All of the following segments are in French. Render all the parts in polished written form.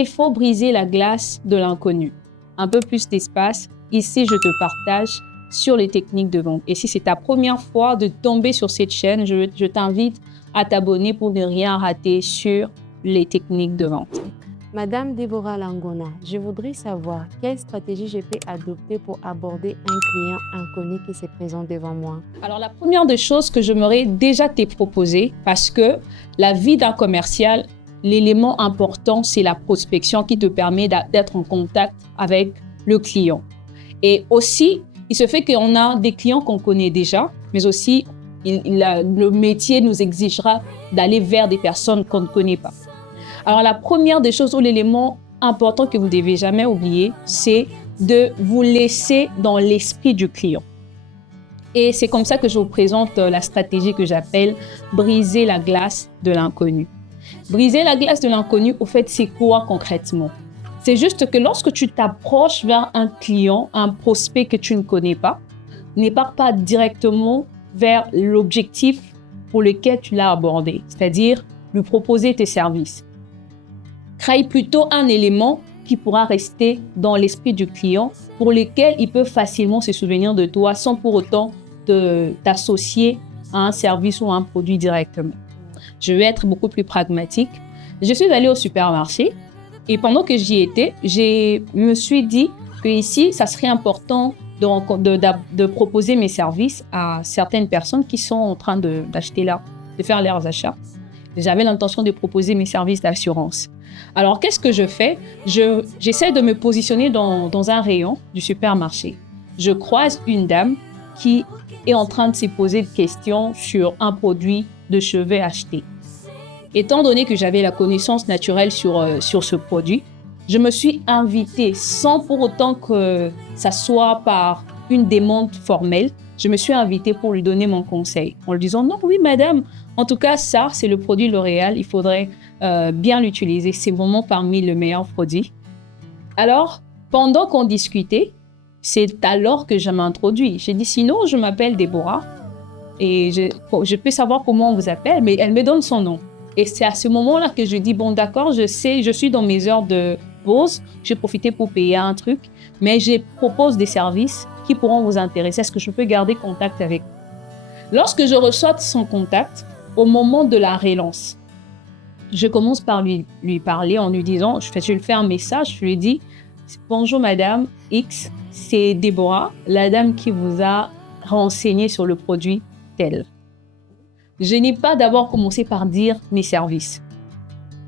il faut briser la glace de l'inconnu. Un peu plus d'espace. Ici, je te partage sur les techniques de vente. Et si c'est ta première fois de tomber sur cette chaîne, je t'invite à t'abonner pour ne rien rater sur les techniques de vente. Madame Déborah Langona, je voudrais savoir quelle stratégie je peux adopter pour aborder un client inconnu qui se présente devant moi. Alors, la première des choses que j'aimerais déjà te proposer, parce que la vie d'un commercial, l'élément important, c'est la prospection qui te permet d'être en contact avec le client. Et aussi, il se fait qu'on a des clients qu'on connaît déjà, mais aussi le métier nous exigera d'aller vers des personnes qu'on ne connaît pas. Alors, la première des choses ou l'élément important que vous ne devez jamais oublier, c'est de vous laisser dans l'esprit du client. Et c'est comme ça que je vous présente la stratégie que j'appelle briser la glace de l'inconnu. Briser la glace de l'inconnu, au fait, c'est quoi concrètement? C'est juste que lorsque tu t'approches vers un client, un prospect que tu ne connais pas, ne pars pas directement vers l'objectif pour lequel tu l'as abordé, c'est-à-dire lui proposer tes services. Crée plutôt un élément qui pourra rester dans l'esprit du client, pour lequel il peut facilement se souvenir de toi sans pour autant t'associer à un service ou à un produit directement. Je vais être beaucoup plus pragmatique. Je suis allée au supermarché et pendant que j'y étais, je me suis dit que ici, ça serait important de proposer mes services à certaines personnes qui sont en train de faire leurs achats. J'avais l'intention de proposer mes services d'assurance. Alors, qu'est-ce que je fais? J'essaie de me positionner dans un rayon du supermarché. Je croise une dame qui est en train de se poser des questions sur un produit de chevet acheté. Étant donné que j'avais la connaissance naturelle sur ce produit, je me suis invitée sans pour autant que ça soit par une demande formelle. Je me suis invitée pour lui donner mon conseil en lui disant « Non, oui madame, en tout cas ça c'est le produit L'Oréal, il faudrait bien l'utiliser, c'est vraiment parmi les meilleurs produits. » Alors, pendant qu'on discutait, c'est alors que je m'introduis. J'ai dit « Sinon, je m'appelle Déborah et je peux savoir comment on vous appelle, mais elle me donne son nom. » Et c'est à ce moment-là que je dis « Bon d'accord, je sais, je suis dans mes heures de pause, j'ai profité pour payer un truc, mais je propose des services qui pourront vous intéresser. Est-ce que je peux garder contact avec vous? » Lorsque je reçois son contact, au moment de la relance, je commence par lui parler en lui disant, je lui fais un message, je lui dis « Bonjour madame X, c'est Déborah, la dame qui vous a renseigné sur le produit tel. » Je n'ai pas d'abord commencé par dire mes services.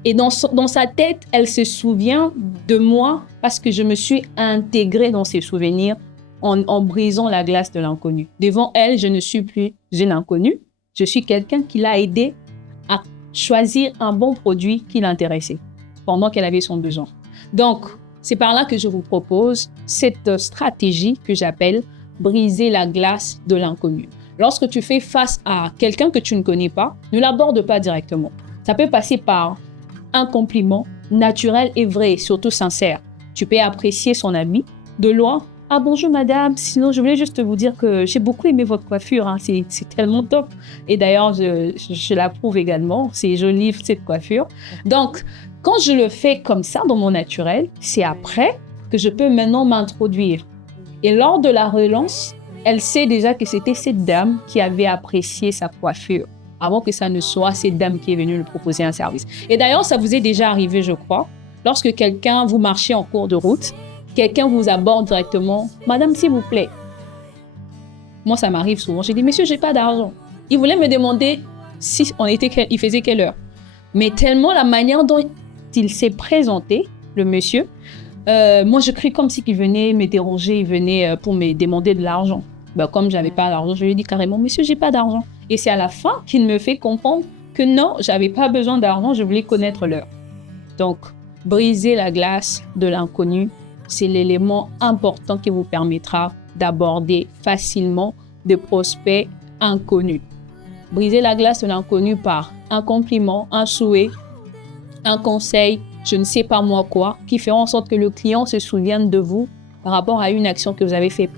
Et dans sa tête, elle se souvient de moi parce que je me suis intégrée dans ses souvenirs en brisant la glace de l'inconnu. Devant elle, je ne suis plus une inconnue, je suis quelqu'un qui l'a aidé à choisir un bon produit qui l'intéressait pendant qu'elle avait son besoin. Donc, c'est par là que je vous propose cette stratégie que j'appelle briser la glace de l'inconnu. Lorsque tu fais face à quelqu'un que tu ne connais pas, ne l'aborde pas directement. Ça peut passer par un compliment naturel et vrai, surtout sincère. Tu peux apprécier son habit de loin. « Ah bonjour madame, sinon je voulais juste vous dire que j'ai beaucoup aimé votre coiffure, hein. C'est tellement top. » Et d'ailleurs, je l'approuve également, c'est joli cette coiffure. Donc, quand je le fais comme ça dans mon naturel, c'est après que je peux maintenant m'introduire. Et lors de la relance, elle sait déjà que c'était cette dame qui avait apprécié sa coiffure, avant que ça ne soit cette dame qui est venue lui proposer un service. Et d'ailleurs, ça vous est déjà arrivé, je crois, lorsque vous marchez en cours de route, quelqu'un vous aborde directement, « Madame, s'il vous plaît. » Moi, ça m'arrive souvent. J'ai dit, « Monsieur, j'ai pas d'argent. » Il voulait me demander si il faisait quelle heure. Mais tellement la manière dont il s'est présenté, le monsieur, moi, je crie comme si il venait me déranger, il venait pour me demander de l'argent. Ben, comme j'avais pas d'argent, je lui ai dit carrément, « Monsieur, j'ai pas d'argent. » Et c'est à la fin qu'il me fait comprendre que non, j'avais pas besoin d'argent, je voulais connaître l'heure. Donc, briser la glace de l'inconnu, c'est l'élément important qui vous permettra d'aborder facilement des prospects inconnus. Briser la glace de l'inconnu par un compliment, un souhait, un conseil, je ne sais pas moi quoi, qui feront en sorte que le client se souvienne de vous par rapport à une action que vous avez faite